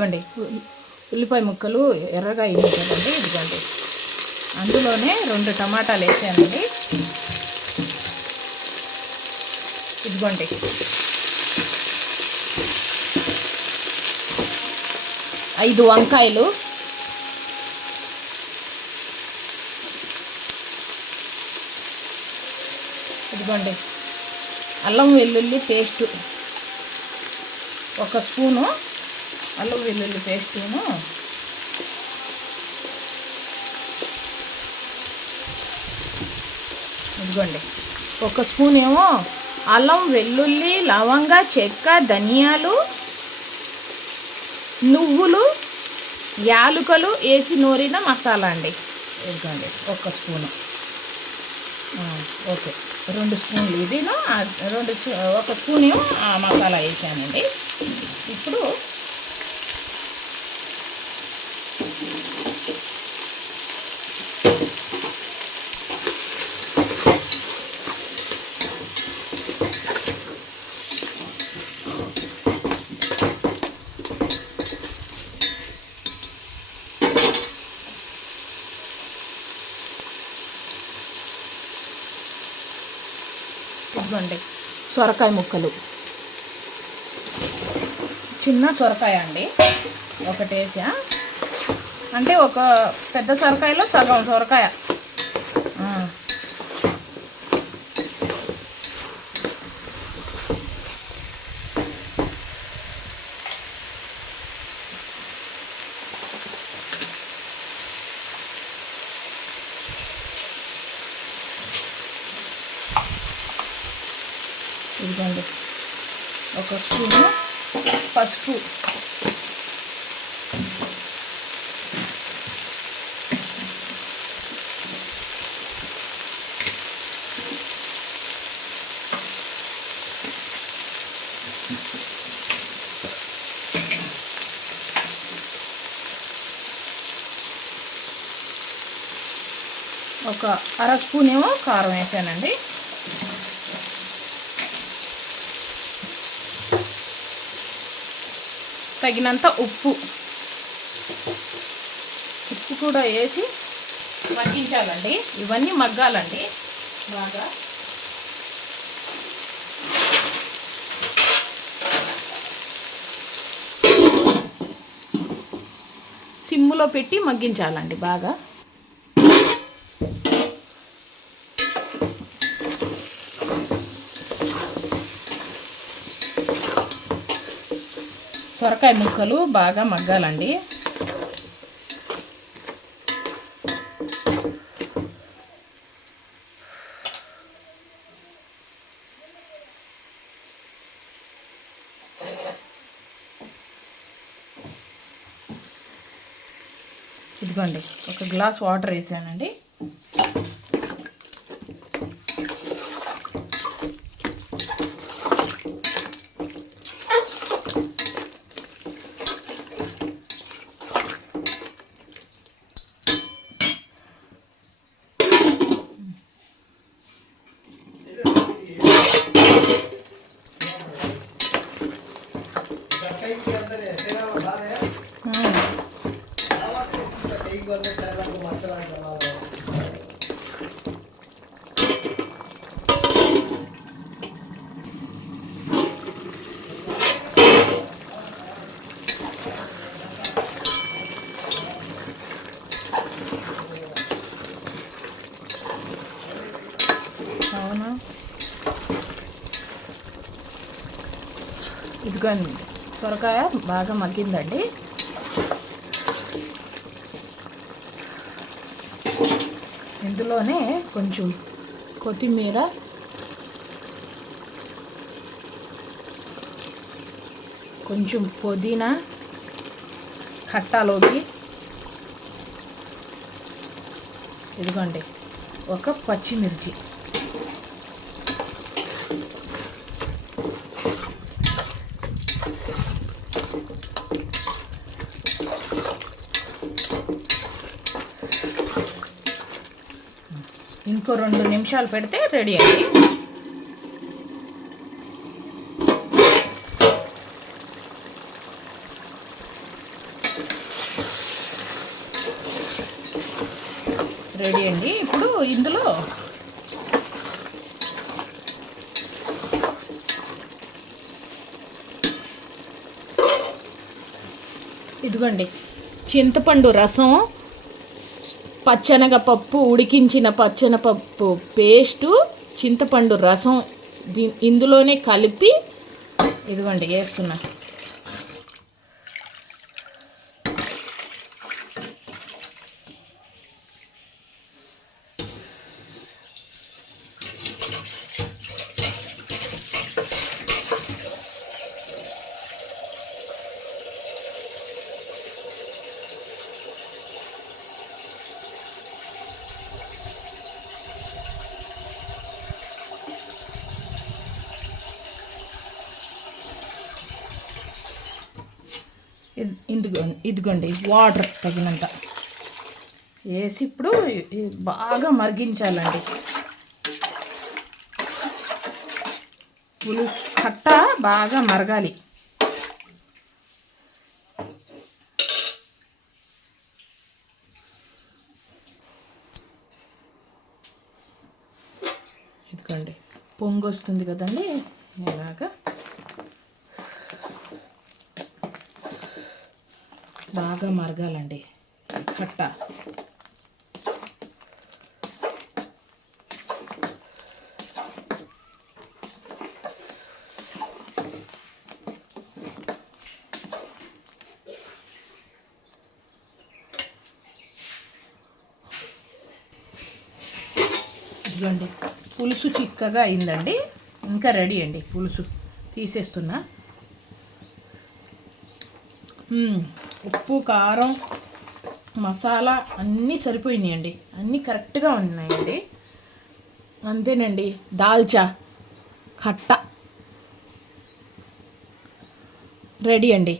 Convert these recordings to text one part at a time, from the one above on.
ఇదిగోండి ఉల్లిపాయ ముక్కలు ఎర్రగా అయ్యాయి కదండి. ఇదిగోండి అందులోనే 2 టమాటాలు వేసానండి. ఇదిగోండి 5 వంకాయలు, ఇదిగోండి అల్లం వెల్లుల్లి పేస్టు 1 స్పూను, అల్లం వెల్లుల్లి పేస్టును, ఇదిగోండి 1 స్పూన్ ఏమో అల్లం వెల్లుల్లి లవంగ చెక్క ధనియాలు నువ్వులు యాలుకలు వేసి నూరిన మసాలా అండి. ఇదిగోండి 1 స్పూను. ఓకే 2 స్పూన్లు ఇదిను 1 స్పూన్ ఏమో మసాలా వేసానండి. ఇప్పుడు ఇదిగోండి సొరకాయ ముక్కలు, చిన్న సొరకాయ అండి ఒకటి వేసా, అంటే ఒక పెద్ద సొరకాయలో సగం సొరకాయ. ఇదిగోండి 1 స్పూను పసుపు, ఒక 1/2 స్పూన్ ఏమో కారం వేసానండి. తగినంత ఉప్పు కూడా వేసి మగ్గించాలండి. ఇవన్నీ మగ్గాలండి బాగా. సిమ్ములో పెట్టి మగ్గించాలండి బాగా. సొరకాయ ముక్కలు బాగా మగ్గాలండి. ఇదిగోండి 1 గ్లాస్ వాటర్ వేసానండి. అవునా, ఇదిగోండి సొరకాయ బాగా మగ్గిందండి. ఇందులోనే కొంచెం కొత్తిమీర, కొంచెం పుదీనా కట్టాలోకి, ఇదిగోండి 1 పచ్చిమిర్చి, ఇంకో 2 నిమిషాలు పెడితే రెడీ అండి. రెడీ అండి. ఇప్పుడు ఇందులో ఇదిగోండి చింతపండు రసం, పచ్చెనగపప్పు, ఉడికించిన పచ్చెనపప్పు పేస్టు, చింతపండు రసం ఇందులోనే కలిపి ఇదిగోండి వేస్తున్నా. ఇదిగోండి వాటర్ తగినంత వేసి ఇప్పుడు బాగా మరిగించాలండి. పులుసు కట్ట బాగా మరగాలి. ఇదిగోండి పొంగు వస్తుంది కదండి, ఇలాగా బాగా మరగాలండి కట్ట. ఇదిగోండి పులుసు చిక్కగా అయిందండి. ఇంకా రెడీ అండి పులుసు. తీసేస్తున్నా. ఉప్పు, కారం, మసాలా అన్నీ సరిపోయినాయండి. అన్నీ కరెక్ట్గా ఉన్నాయండి. అంతేనండి, దాల్చా కట్ట రెడీ అండి.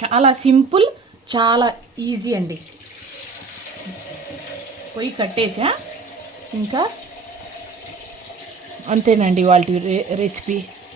చాలా సింపుల్, చాలా ఈజీ అండి. పొయ్యి కట్టేసా. ఇంకా అంతేనండి వాళ్ళ రెసిపీ.